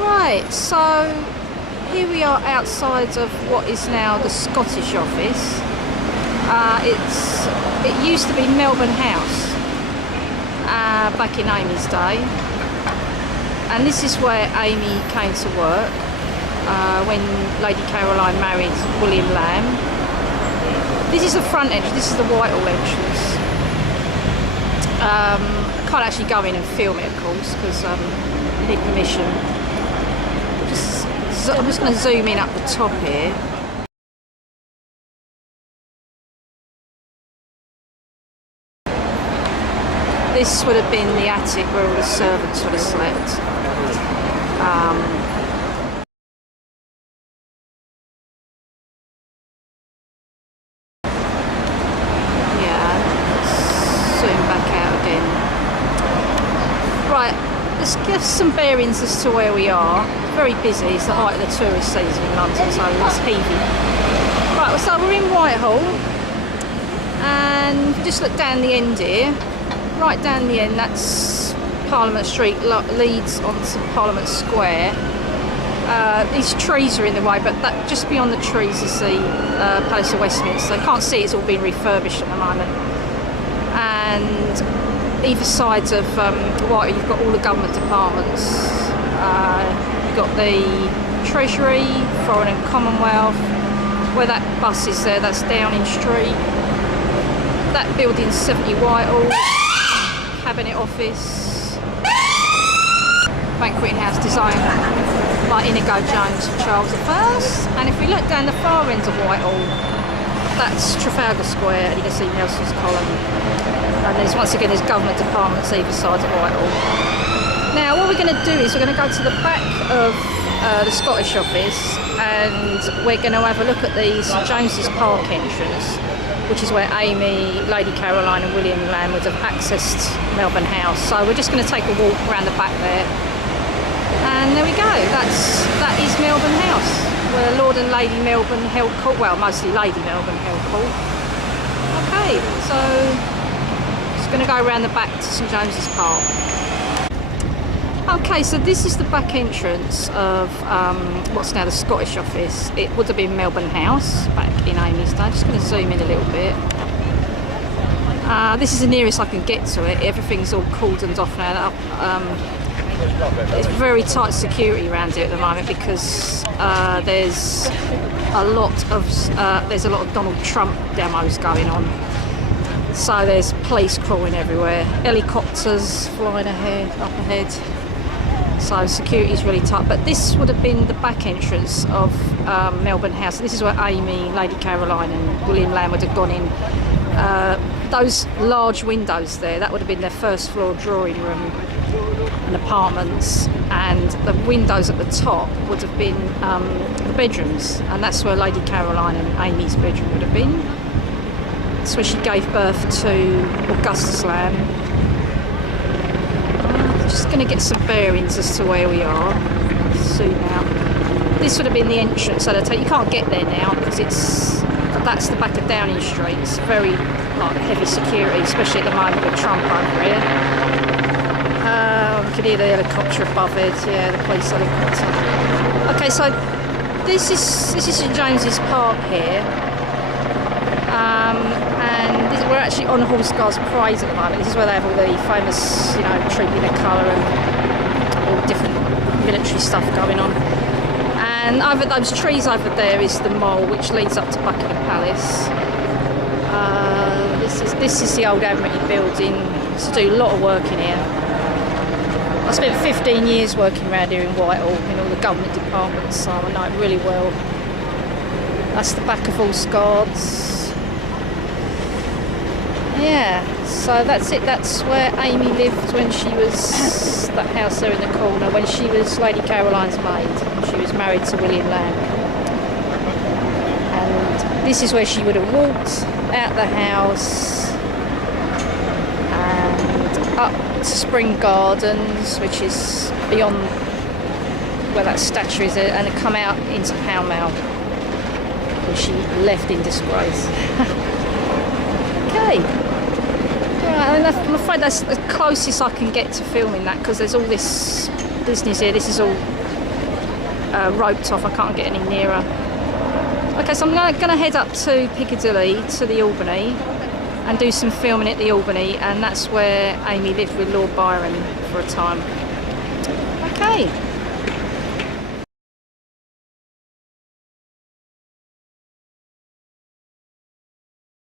Right, so here we are outside of what is now the Scottish office. It used to be Melbourne House back in Amy's day, and this is where Amy came to work when Lady Caroline married William Lamb. This is the front entrance, this is the Whitehall entrance. I can't actually go in and film it, of course, because you need permission. I'm just going to zoom in up the top here. This would have been the attic where all the servants would have slept. Zoom back out again. Right, let's give some bearings as to where we are. It's very busy, it's the height of the tourist season in London, so it's heaving. Right, so we're in Whitehall, and just look down the end here. Right down the end, that's Parliament Street, leads onto Parliament Square. These trees are in the way, but that just beyond the trees is the Palace of Westminster. You can't see it's all been refurbished at the moment. And either sides of Whitehall, you've got all the government departments. You've got the Treasury, Foreign and Commonwealth. Where that bus is there, that's Downing Street. That building's 70 Whitehall. Cabinet Office, Banqueting House design by Inigo Jones and Charles I. And if we look down the far end of Whitehall, that's Trafalgar Square, and you can see Nelson's Column. And once again there's government departments either side of Whitehall. Now what we're going to do is we're going to go to the back of the Scottish office, and we're going to have a look at the St James's Park entrance, which is where Amy, Lady Caroline and William Lamb would have accessed Melbourne House. So we're just going to take a walk around the back there. And there we go, that is Melbourne House, where Lord and Lady Melbourne held court, well mostly Lady Melbourne held court. Okay, so just going to go around the back to St James's Park. Okay, so this is the back entrance of what's now the Scottish office. It would have been Melbourne House back in Amy's day. I'm just going to zoom in a little bit. This is the nearest I can get to it. Everything's all cordoned off now. It's very tight security around here at the moment because there's a lot of Donald Trump demos going on. So there's police crawling everywhere, helicopters flying up ahead. So security is really tight, but this would have been the back entrance of Melbourne House. This is where Amy, Lady Caroline and William Lamb would have gone in. Those large windows there, that would have been their first floor drawing room and apartments, and the windows at the top would have been the bedrooms, and that's where Lady Caroline and Amy's bedroom would have been. That's where she gave birth to Augustus Lamb. Just going to get some bearings as to where we are. Zoom out. This would have been the entrance. So you can't get there now because that's the back of Downing Street. It's very heavy security, especially at the moment with Trump over here. We can hear the helicopter above it. Yeah, the police helicopter. Okay, so this is St James's Park here. And we're actually on Horse Guards Parade at the moment. This is where they have all the famous, Tribune Colour and all different military stuff going on. And over those trees over there is the mall, which leads up to Buckingham Palace. This is the old Admiralty building. I used to do a lot of work in here. I spent 15 years working around here in Whitehall in all the government departments, so I know it really well. That's the back of Horse Guards. Yeah, so that's it. That's where Amy lived when she was, that house there in the corner, when she was Lady Caroline's maid. She was married to William Lamb. And this is where she would have walked out the house and up to Spring Gardens, which is beyond where that statue is, and come out into Pall Mall, where she left in disgrace. Okay. I'm afraid that's the closest I can get to filming that, because there's all this business here. This is all roped off. I can't get any nearer. Okay, so I'm going to head up to Piccadilly, to the Albany, and do some filming at the Albany, and that's where Amy lived with Lord Byron for a time. Okay.